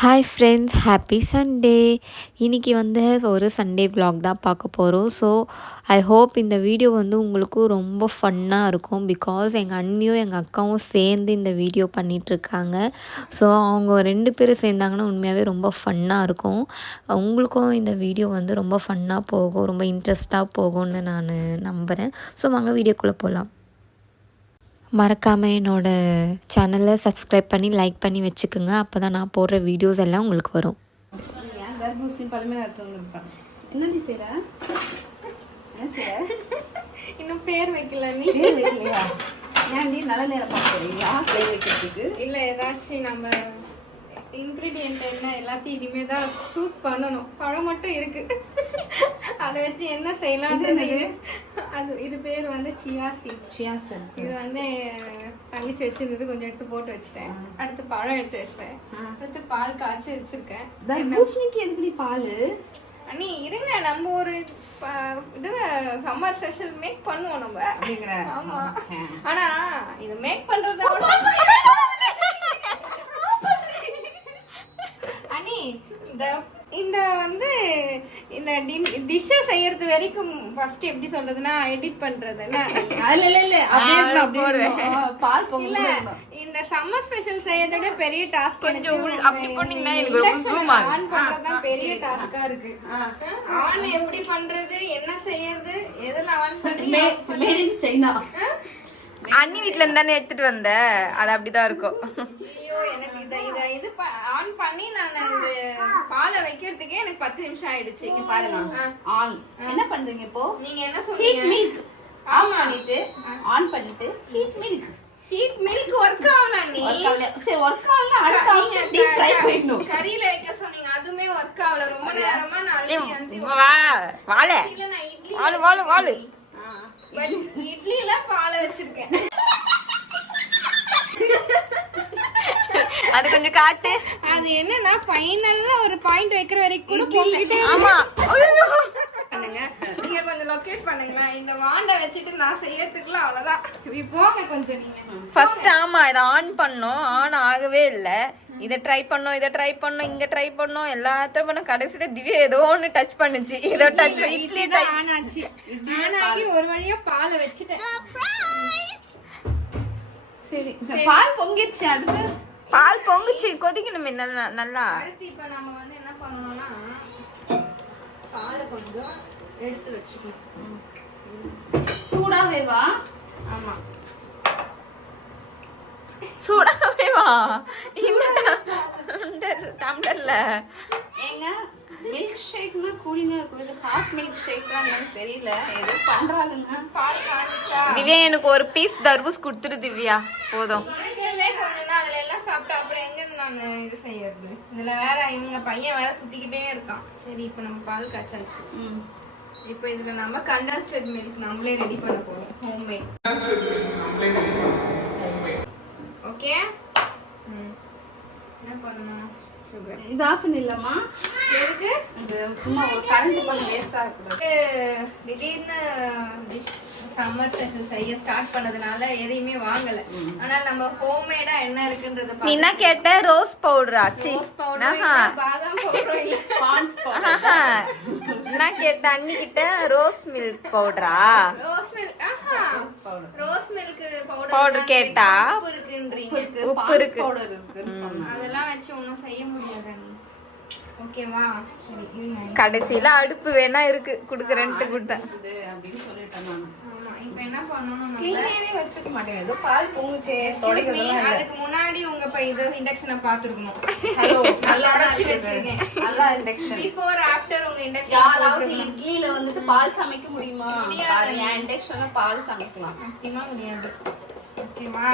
Hi friends, happy Sunday. இன்றைக்கி ஒரு Sunday vlog தான் பார்க்க போகிறோம். ஸோ ஐ ஹோப் இந்த வீடியோ உங்களுக்கும் ரொம்ப ஃபன்னாக இருக்கும். பிகாஸ் எங்கள் அண்ணியும் எங்கள் அக்காவும் சேர்ந்து இந்த வீடியோ பண்ணிகிட்ருக்காங்க. ஸோ அவங்க 2 பேரும் சேர்ந்தாங்கன்னா உண்மையாகவே ரொம்ப ஃபன்னாக இருக்கும். உங்களுக்கும் இந்த வீடியோ ரொம்ப ஃபன்னாக போகும், ரொம்ப இன்ட்ரெஸ்ட்டாக போகும்னு நான் நம்புகிறேன். ஸோ வாங்க வீடியோக்குள்ளே போகலாம். மறக்காமல் என்னோடய சேனலை சப்ஸ்கிரைப் பண்ணி லைக் பண்ணி வச்சுக்கோங்க. அப்போ தான் நான் போடுற வீடியோஸ் எல்லாம் உங்களுக்கு வரும். என்னடி செய்ற? என்ன செய்ற? இன்னும் பேர் வைக்கல. நீ பேர் வைக்கலையா? ஏன்டி நல்ல நேரம் பார்க்குறீங்களா பேர் வைக்கிறதுக்கு? இல்லை, ஏதாச்சும் நம்ம இன்க்ரீடியன்ட் என்ன எல்லாத்தையும் இனிமேல் தான் சூஸ் பண்ணணும். பழம் மட்டும் இருக்கு, அதை வச்சு என்ன செய்யலாம். இது பேர் சியா சீட்ஸ். Chia seeds. இது தங்கச்சி வச்சிருந்தது, கொஞ்சம் எடுத்து போட்டு வச்சுட்டேன். அடுத்து பழம் எடுத்து வச்சிட்டேன். அடுத்து பால் காய்ச்சி வச்சிருக்கேன். தர்பூசணிக்கு எதுக்குடி பால்? அண்ணி இருங்க, நம்ம ஒரு இது சம்மர் ஸ்பெஷல் மேக் பண்ணுவோம் நம்ம அப்படிங்கிற. ஆமா, ஆனா இது மேக் பண்றத அண்ணி இந்த இந்த டிஷ்ஷை செய்யறது வரைக்கும் ஃபர்ஸ்ட் எப்படி சொல்றதுன்னா எடிட் பண்றது பால் பொங்கல. இந்த சம்மர் ஸ்பெஷல் செய்யறத பெரிய டாஸ்க். ஆன் பண்றதுதான் பெரிய டாஸ்கா இருக்கு. ஆன் எப்படி பண்றது, என்ன செய்யறது, எதெல்லாம் ஆன் பண்ணி சைனா அண்ணி வீட்டுல இருந்தானே எடுத்துட்டு வந்த, அது அப்படிதான் இருக்கும். ஐயோ, எனக்கு இது ஆன் பண்ணி நான் இந்த பாலை வைக்கிறதுக்கே எனக்கு 10 நிமிஷம் ஆயிடுச்சு. பாருங்க, ஆன் என்ன பண்றீங்க இப்போ? நீங்க என்ன சொல்றீங்க? ஹீட் மில்க் ஆன் பண்ணிட்டு ஆன் பண்ணிட்டு ஹீட் மில்க் ஒர்க் ஆகல. நீ சரி ஒர்க் ஆகல, அடுத்து ஆப்ஷன் டீப் ஃப்ரை பண்ணனும். கறியில வைக்க சொன்னீங்க, அதுமே ஒர்க் ஆகல. ரொம்ப நேரமா நான் இட்லில பாலை வச்சிருக்கேன். அது கொஞ்சம் காட்டு. அது என்னன்னா ஃபைனல்ல ஒரு பாயிண்ட் வைக்கிற வரைக்கும் போட்டுட்டே. ஆமா, பண்ணுங்க. நீங்க கொஞ்சம் லொகேட் பண்ணுங்களா. இந்த வாண்டை வச்சிட்டு நான் செய்யறதுக்குள்ள அவ்வளவுதான். போங்க கொஞ்சம் நீங்க ஃபர்ஸ்ட். ஆமா, இத ஆன் பண்ணோம், ஆன் ஆகவே இல்ல. இதை ட்ரை பண்ணோம், இங்க ட்ரை பண்ணோம், எல்லாத்தையும் பண்ணோம். கடைசியில திவ்யா ஏதோ ஒன்னு டச் பண்ணுச்சு. ஏதோ டச் இட்லி தான் ஆன் ஆச்சு. ஆன் ஆகி ஒரு வழியா பாலை வச்சிட்டேன். சரி, பால் பொங்கிடுச்சு. அடுத்து பால் பொங்குச்சு, கொதிக்கணுமே நல்லா. அடுத்து இப்ப நம்ம என்ன பண்ணணும்னா பாலை கொஞ்சம் எடுத்து வச்சுக்கணும். சூடாவே வா. ஆமா, சூடாவே வா. டம்ளர்ல ஏங்க மில்க் ஷேக்னா கூலிங்கா இருக்கும். இது ஹாட் மில்க் ஷேக்கா என்னன்னு தெரியல, ஏதோ பண்றாளுங்க. பால் காய்ச்சா திவ்யா எனக்கு ஒரு பீஸ் தர்பூஸ் கொடுத்துரு திவ்யா, போதும். இருக்கிறதே கொஞ்சம் தான், அதுல எல்லாம் சாப்பிட்டா அப்புறம் எங்க நான் இது செய்யறது. இதுல வேற இவங்க பையன் வேற சுத்திக்கிட்டே இருக்கான். சரி, இப்ப நம்ம பால் காய்ச்சாச்சு. இப்ப இதுல நம்ம கண்டென்ஸ்ட் மில்க் நம்மளே ரெடி பண்ண போறோம், ஹோம்மேட். ஓகே, என்ன பண்ணணும்? சுகர் இது ஆஃப் பண்ணிடலாமா? எதுக்கு? இது சும்மா ஒரு கரண்ட் பண்ண வேஸ்டா இருக்கு. திடீர்னு சம்மர் ஸ்பெஷல் செய்ய ஸ்டார்ட் பண்ணதுனால எதையுமே வாங்கல. ஆனா நம்ம ஹோம்மேடா என்ன இருக்குன்றது நீ என்ன கேட்ட? ரோஸ் பவுடர் ஆச்சு, பாதாம் பவுடர் இல்ல, பான்ஸ் பவுடர். என்ன கேட்ட அண்ணி கிட்ட? ரோஸ் மில்க் பவுடரா? Rose milk. Rose milk powder கேட்டா உப்பு இருக்குன்றீங்க. உப்பு இருக்கு, பவுடர் இருக்குன்னு சொன்னா. அதெல்லாம் வச்சு ஒண்ணும் செய்ய முடியாது நீ. ஓகேவா? சரி, இருங்க. கடைசியில அடுப்பு வேணா இருக்கு, குடுக்கறேன்ட்டு கொடுத்தேன் அப்படின்னு சொல்லிட்டேன் நான். ஆமா, இப்போ என்ன பண்ணனும்? கிளீனாவே வச்சுக்க மாட்டேன். ஏதோ பால் பொங்குச்சே அதுக்கு முன்னாடி உங்க இது இண்டக்ஷனை பாத்துக்கணும். ஹலோ, நல்லா அரைச்சி வச்சிருக்கேன். நல்லா இண்டக்ஷன். பிஃபோர் ஆஃப்டர் உங்க இண்டக்ஷன். யாராவது இட்லில பால் சமைக்க முடியுமா? என் இண்டக்ஷன்ல பால் சமைக்கலாம். சத்தியமா முடியாது. ஓகேவா?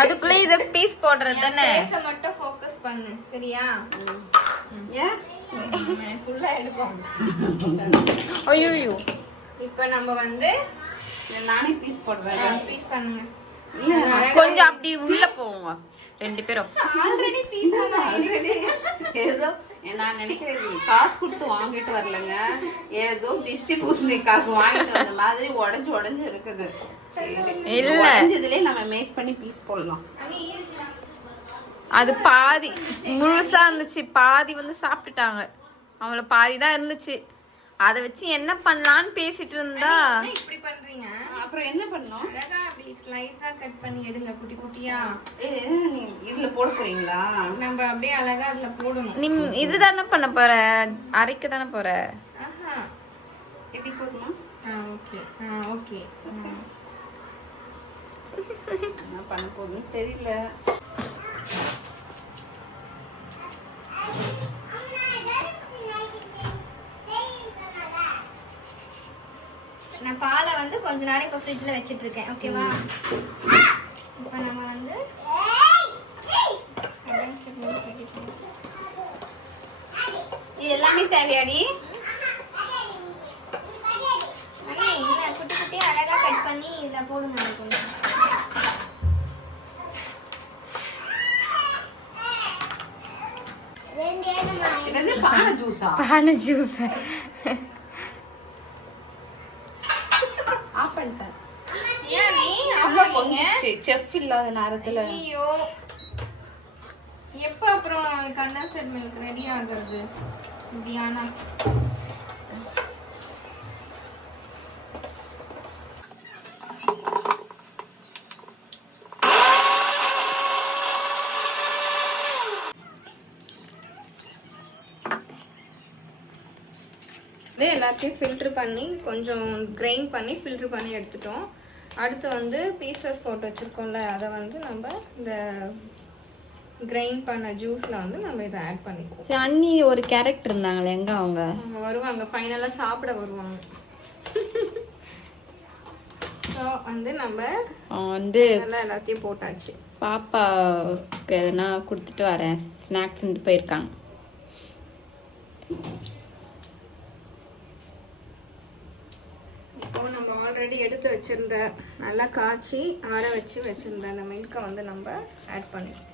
அதுக்குள்ள இத பீஸ் போடுறது தானே. ஃபேஸ மட்டும் ஃபோக்கஸ் பண்ணு, சரியா? ஏன் ஃபுல்லா எடுப்போம். ஐயோ, இப்போ நம்ம நானே பீஸ் போடுவேன். பீஸ் பண்ணுங்க. கொஞ்சம் அப்படி உள்ள போங்க 2 பேரும். ஆல்ரெடி பீஸ் ஆல்ரெடி ஏதோ நான் நினைக்கிறேன் காசு கொடுத்து வாங்கிட்டு வரலங்க, ஏதோ திஷ்டி பூசணிக்காக்கு வாங்கிட்டு வந்த மாதிரி உடஞ்சு இருக்குது. இல்ல உடஞ்சதுலயே நம்ம மேக் பண்ணி பீஸ் போடலாம். அது பாதி முழுசா இருந்துச்சு, பாதி வந்து சாப்பிட்டுட்டாங்க. அவங்கள பாதி தான் இருந்துச்சு. அதை வச்சு என்ன பண்ணலான்னு பேசிட்டு இருந்தா இப்படி பண்றீங்க. அப்புறம் என்ன பண்ணோம்? அழகா அப்படி ஸ்லைஸா கட் பண்ணி எடுங்க குட்டி குட்டியா. இதுல போட போறீங்களா? நம்ம அப்படியே அழகா அதுல போடணும். நீ இதுதானே பண்ண போற, அரைக்க தானே போற. ஆஹா எப்படி போடுமா? Okay okay. என்ன பண்ண போகுதுன்னு தெரியல. நான் பாலை வந்து கொஞ்ச நேரம் இப்போ ஃப்ரிட்ஜில் வச்சுட்டு இருக்கேன். ஓகேவா? இப்போ நம்ம வந்து இது எல்லாமே தேவையாடி? அண்ணே இல்லை, குட்டி குட்டியாக அழகாக கட் பண்ணி இதில் போடுங்க. கொஞ்சம் என்னது பானை ஜூஸா? பானை ஜூஸ் ஆஃப் பண்ணிட்டேன். ஏன் நீ அவ்வளவு பொங்குச்சு செஃப் இல்லாத நேரத்துல. ஐயோ எப்போ அப்புறம் கண்டென்சட் மில்க் ரெடி ஆகுறது இப்படியானா? எல்லாத்தையும் ஃபில்ட்ரு பண்ணி கொஞ்சம் கிரைண்ட் பண்ணி ஃபில்ட்ரு பண்ணி எடுத்துட்டோம். அடுத்து வந்து பீசஸ் போட்டு வச்சுருக்கோம்ல, அதை வந்து நம்ம இந்த கிரைண்ட் பண்ண ஜூஸில் வந்து நம்ம இதை ஆட் பண்ணிக்குவோம். சரி, அண்ணி ஒரு கேரக்டர் இருந்தாங்களே, எங்க அவங்க? வருவாங்க, ஃபைனலாக சாப்பிட வருவாங்க. ஸோ வந்து நம்ம வந்து நல்லா எல்லாத்தையும் போட்டாச்சு. பாப்பாவுக்கு எதனா கொடுத்துட்டு வரேன் ஸ்நாக்ஸ்ன்ட்டு போயிருக்காங்க. இப்போ நம்ம ஆல்ரெடி எடுத்து வச்சிருந்த நல்லா காய்ச்சி ஆற வச்சிருந்த அந்த மில்கை வந்து நம்ம ஆட் பண்ணிக்கலாம்.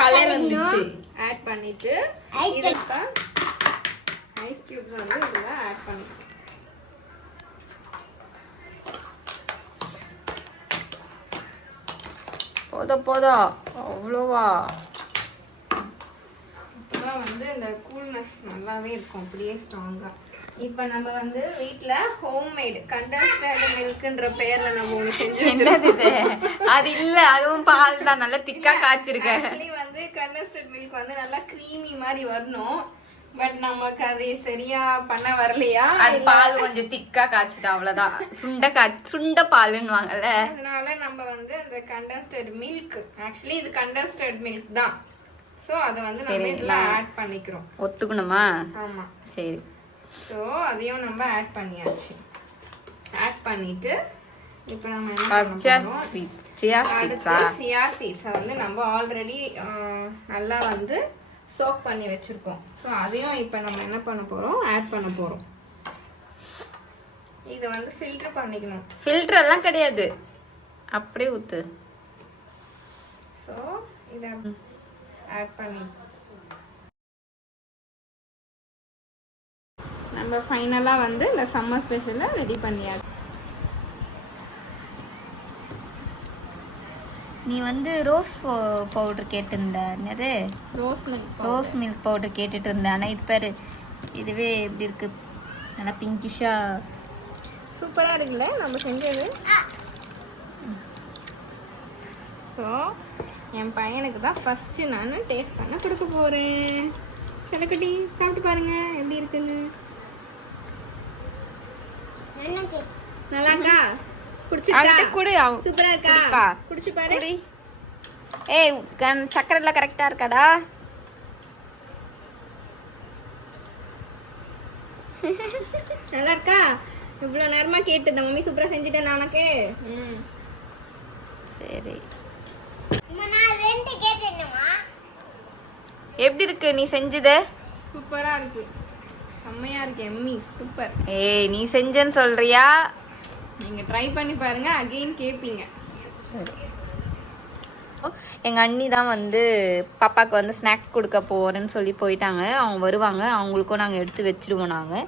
கலர் வந்துச்சு. ஆட் பண்ணிட்டு இதை ஐஸ் கியூப்ஸ் வந்து இதில் ஆட் பண்ணிக்கலாம். போதும் அவ்வளோவா? அப்போதான் வந்து இந்த கூல்னஸ் நல்லாவே இருக்கும், அப்படியே ஸ்ட்ராங்காக. இப்போ நம்ம வந்து வீட்டில் ஹோம்மேட் கண்டென்ஸ்டு மில்க்குன்ற பேரில் நம்ம ஒன்று செஞ்சு வச்சிருக்கோம். அது இல்லை, அதுவும் பால் தான், நல்லா திக்கா காய்ச்சிருக்கேன். ஆக்சுவலி வந்து கண்டென்ஸ்டு மில்க் வந்து நல்லா க்ரீமி மாதிரி வரணும். பட் நமக்கு அது சரியா பண்ண வரலையா, அது பால் கொஞ்சம் திக்கா காய்ச்சிட்டோம், அவ்வளோதான். சுண்ட பாலுன்னு வாங்கல. அதனால நம்ம வந்து அந்த கண்டென்ஸ்டு மில்க், ஆக்சுவலி இது கண்டென்ஸ்டு மில்க் தான். ஸோ அதை வந்து நம்ம இதில் ஆட் பண்ணிக்கிறோம். ஒத்துக்கணுமா? ஆமாம், சரி. ஸோ அதையும் நம்ம ஆட் பண்ணியாச்சு. ஆட் பண்ணிட்டு இப்போ நம்ம சியா சீட்ஸை வந்து நம்ம ஆல்ரெடி நல்லா வந்து சோக் பண்ணி வச்சுருக்கோம். ஸோ அதையும் இப்போ நம்ம என்ன பண்ண போகிறோம், ஆட் பண்ண போகிறோம். இதை வந்து ஃபில்ட்ரு பண்ணிக்கணும். ஃபில்டர் எல்லாம் கிடையாது, அப்படியே ஊற்று. ஸோ இதை ஆட் பண்ணி நம்ம ஃபைனலாக வந்து இந்த சம்மர் ஸ்பெஷலில் ரெடி பண்ணியாச்சு. நீ வந்து ரோஸ் பவுடர் கேட்டிருந்த, என்னது ரோஸ் மில்க் பவுடர் கேட்டுட்டு இருந்தேன். ஆனால் இது பேர் இதுவே எப்படி இருக்கு, நல்லா பிங்கிஷா சூப்பராக இருக்குல்ல நம்ம செஞ்சது. ஸோ என் பையனுக்கு தான் ஃபஸ்ட்டு நான் டேஸ்ட் பண்ண கொடுக்க போகிறேன். செல்லக்குட்டி சாப்பிட்டு பாருங்க எப்படி இருக்குன்னு. நல்லா இருக்கா? குடிச்சிருக்கா? சூப்பரா இருக்கா? குடிச்சு பாரு. ஏய், சக்கரை எல்லாம் கரெக்டா இருக்காடா? நல்லா இருக்கா? இவ்வளோ நேரமா கேட்டு இந்த மம்மி சூப்பரா செஞ்சுட்டேன் உனக்கு. சரி, எப்படி இருக்கு நீ செஞ்சது? சூப்பரா இருக்கு, செம்மையா இருக்கு, எம்மி சூப்பர். ஏய், நீ செஞ்சேன்னு சொல்றியா? நீங்க ட்ரை பண்ணி பாருங்க, அகைன் கேப்பீங்க. சரி, எங்கள் அண்ணி தான் வந்து பாப்பாவுக்கு வந்து ஸ்நாக்ஸ் கொடுக்க போகிறேன்னு சொல்லி போயிட்டாங்க. அவங்க வருவாங்க, அவங்களுக்கும் நாங்கள் எடுத்து வச்சுருவோம். நாங்கள்